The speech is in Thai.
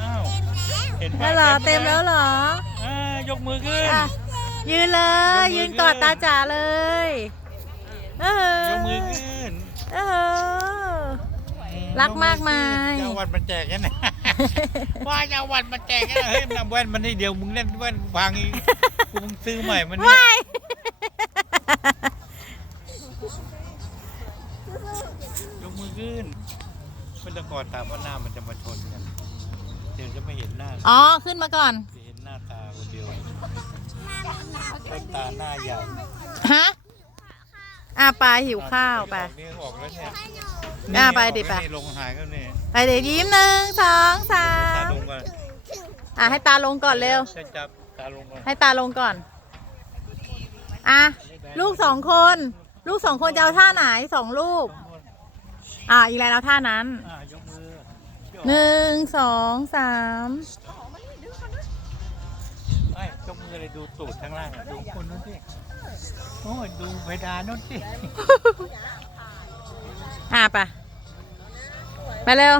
อ้าวเห็นแล้วเหรอ เต็มแล้วเหรออ่ายกมือขึ้น อะยืนเลยยกมือยืนกอดตาจ๋าเลย เออยกมือขึ้นเออ รักมากมายจะเอาวันมาแจกกันนะ ว่าจะเอาวันมาแจกกันนะเฮ้ยมันเอาแว่นมันนี่เดียวมึงเล่นแว่นพังอีกกูมึงซื้อใหม่มันเนี่ยว้ายยกมือขึ้น เป็นตะกอนตามว่าหน้ามันจะมาชนกันเดี๋ยวจะไม่เห็นหน้าอ๋อ ขึ้นมาก่อน จะเห็นหน้าตาคนเดียวแล้วตาหน้าใหญ่ฮะอะไปหิวข้าวไปนี่ออกแล้วเนี่ยอะไปดิไปนี่ลงหายก็นี่ไปเดี๋ยวยิ้มหนึ่งสองสาตามลงก่อนอะให้ตาลงก่อนเร็วจะจับตาลงก่อนให้ตาลงก่อนอะลูกสองคน ลูกสองคนจะเอาท่าไหนสองลูก อ่าอีกแล้วท่านั้นหนึ่งสองสามไม่ยกมือเลยดูตูดข้างล่างดูคนนู้นสิโอ้ยดูเพดานนู้นสิอ่าปะไปเร็ว